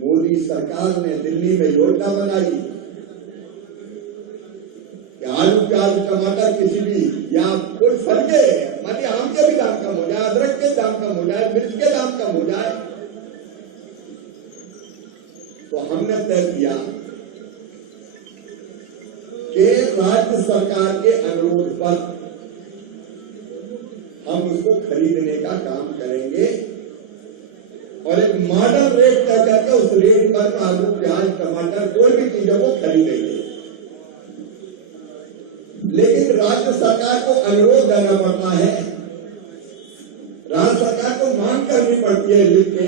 मोदी सरकार ने दिल्ली में योजना बनाई कि आलू प्याज टमाटर किसी भी या कोई फल के मानिए आम के भी दाम कम हो जाए, अदरक के दाम कम हो जाए, मिर्च के दाम कम हो जाए, तो हमने तय किया कि राज्य सरकार के अनुरोध पर हम उसको खरीदने का काम करेंगे और एक मॉडल रेट तय करके उस रेट पर आलू प्याज टमाटर कोई भी चीजों को खरीदेंगे। लेकिन राज्य सरकार को अनुरोध देना पड़ता है, राज्य सरकार को मांग करनी पड़ती है लिख के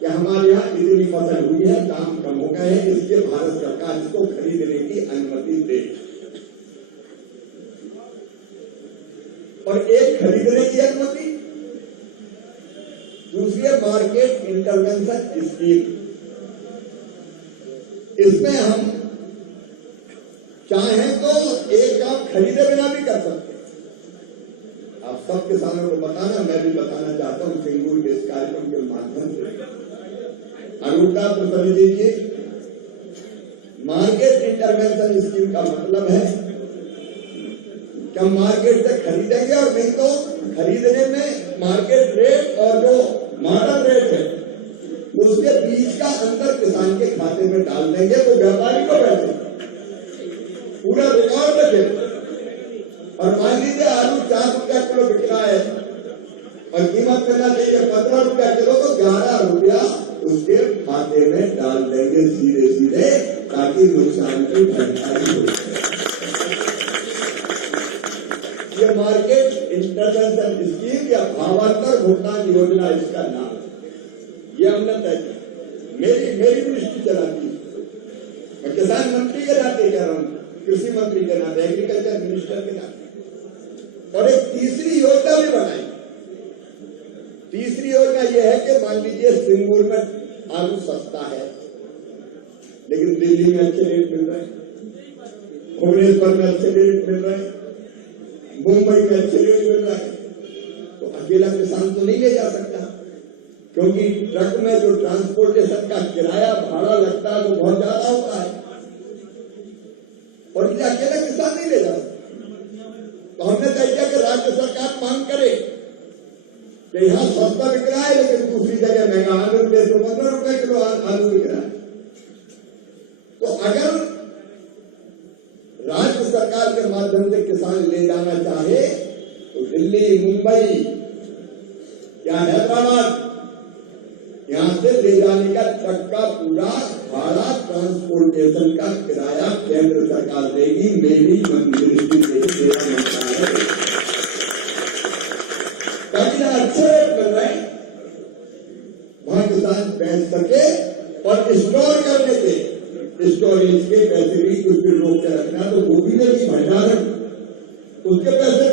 कि हमारे यहाँ इतनी फसल हुई है, दाम कम हो गए हैं, इसके भारत सरकार इसको खरीदने की अनुमति दे। और एक खरीदने की अनुमति, दूसरी है मार्केट इंटरवेंशन स्कीम। इसमें हम चाहें तो एक काम खरीदे बिना भी कर सकते हैं। आप सब किसानों को बताना, मैं भी बताना चाहता हूं सिंगूर के इस कार्यक्रम के माध्यम से। अनुदान तो समझ लीजिए, मार्केट इंटरवेंशन स्कीम का मतलब है कि हम मार्केट से खरीदेंगे और नहीं तो खरीदने में मार्केट रेट और जो मॉडल रेट है उसके बीच का अंतर किसान के खाते में डाल देंगे, तो व्यापारी को बैठे पूरा रिकॉर्ड रखे। और मान लीजिए आलू 4 रुपया किलो बिक रहा है और कीमत मिलना चाहिए 15 रुपया किलो, तो 11 रुपया उसके खाते में डाल देंगे सीधे सीधे, ताकि नुकसान की भरपाई हो। ये मार्केट इंटरवेंशन स्कीम या भावांतर भुगतान योजना इसका नाम है। ये हमने तय किया, मेरी दृष्टि चलाती है। मैं किसान मंत्री के नाते कह रहा हूं, कृषि मंत्री के नाते, एग्रीकल्चर मिनिस्टर के नाते। और एक तीसरी योजना भी बनाई। तीसरी योजना यह है कि मान लीजिए सिंगूर में आलू सस्ता है लेकिन दिल्ली में अच्छे रेट मिल रहे हैं, भुवनेश्वर में अच्छे रेट मिल रहे हैं, मुंबई में अच्छे रेट मिल रहा है, तो अकेला किसान तो नहीं ले जा सकता, क्योंकि ट्रक में जो ट्रांसपोर्टेशन का किराया भाड़ा लगता है वो बहुत ज्यादा होता है और इसलिए अकेला किसान नहीं ले जा सकता। तो हमने तय किया कि राज्य सरकार मांग करे कि यहाँ सस्ता बिक रहा है लेकिन दूसरी जगह महंगा, आलू के 15 रुपए किलो आलू बिक रहा है। तो अगर राज्य सरकार के माध्यम से किसान ले जाना चाहे तो दिल्ली, मुंबई या हैदराबाद, यहां से ले जाने का ट्रक का पूरा भाड़ा, ट्रांसपोर्टेशन का किराया केंद्र सरकार देगी। मेरी दृष्टि से देना मंत्रालय ताकि अच्छे रेट मिल रहे वहां किसान बेच सके और स्टोर करने के स्टोरेज के पैसे भी कुछ भी रोक के रखना, तो वो भी नहीं भंडारण उसके पैसे